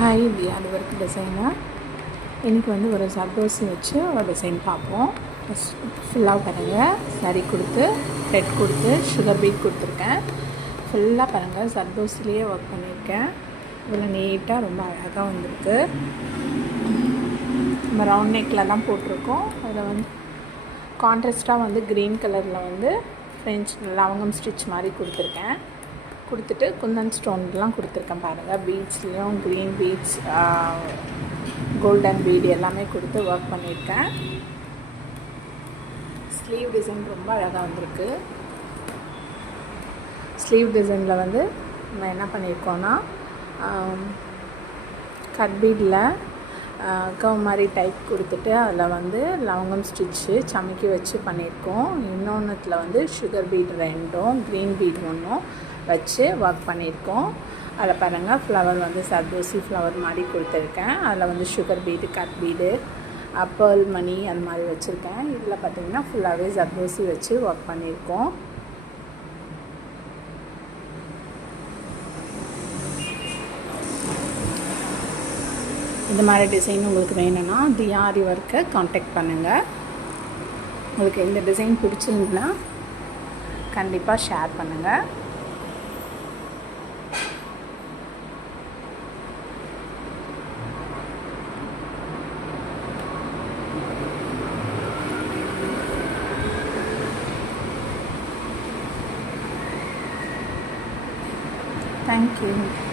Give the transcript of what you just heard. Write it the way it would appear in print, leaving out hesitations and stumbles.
Hi இது அது work designer. இன்றைக்கி வந்து ஒரு சர்தோசி வச்சு ஒரு டிசைன் பார்ப்போம். ஃபுல்லாக பாருங்கள், சரி கொடுத்து த்ரெட் கொடுத்து சுகர் பீட் கொடுத்துருக்கேன். ஃபுல்லாக பாருங்கள், சர்தோசிலேயே ஒர்க் பண்ணியிருக்கேன். இவ்வளோ நீட்டாக ரொம்ப அழகாக வந்திருக்கு. நம்ம ரவுண்ட் நெக்கில் தான் போட்டிருக்கோம். அதில் வந்து கான்ட்ராஸ்ட்டாக வந்து க்ரீன் கலரில் வந்து ஃப்ரெஞ்ச் லவங்கம் ஸ்டிச் மாதிரி கொடுத்துட்டு குந்தன் ஸ்டோன்லாம் கொடுத்துருக்கேன் பாருங்கள். பீட்ஸ்லேயும் க்ரீன் பீட்ஸ், கோல்டன் பீட் எல்லாமே கொடுத்து ஒர்க் பண்ணியிருக்கேன். ஸ்லீவ் டிசைன் ரொம்ப அழகாக வந்திருக்கு. ஸ்லீவ் டிசைனில் வந்து நம்ம என்ன பண்ணியிருக்கோன்னா கட் பீடில் கவ் மாதிரி டைப் கொடுத்துட்டு அதில் வந்து லவங்கம் ஸ்டிச்சு சமைக்கி வச்சு பண்ணியிருக்கோம். இன்னொன்றுத்தில் வந்து சுகர் பீட் 2 க்ரீன் பீட் 1 வச்சு ஒர்க் பண்ணியிருக்கோம். அதில் பாருங்கள், ஃப்ளவர் வந்து சர்தோசி ஃப்ளவர் மாதிரி கொடுத்துருக்கேன். அதில் வந்து sugar bead, cut bead, pearl மணி அது மாதிரி வச்சுருக்கேன். இதில் பார்த்திங்கன்னா ஃபுல்லாகவே சர்தோசி வச்சு ஒர்க் பண்ணியிருக்கோம். இந்த மாதிரி டிசைன் உங்களுக்கு வேணும்னா தியாரி ஒர்க்கை காண்டாக்ட் பண்ணுங்கள். உங்களுக்கு இந்த டிசைன் பிடிச்சிருந்துன்னா கண்டிப்பாக ஷேர் பண்ணுங்கள். Thank you.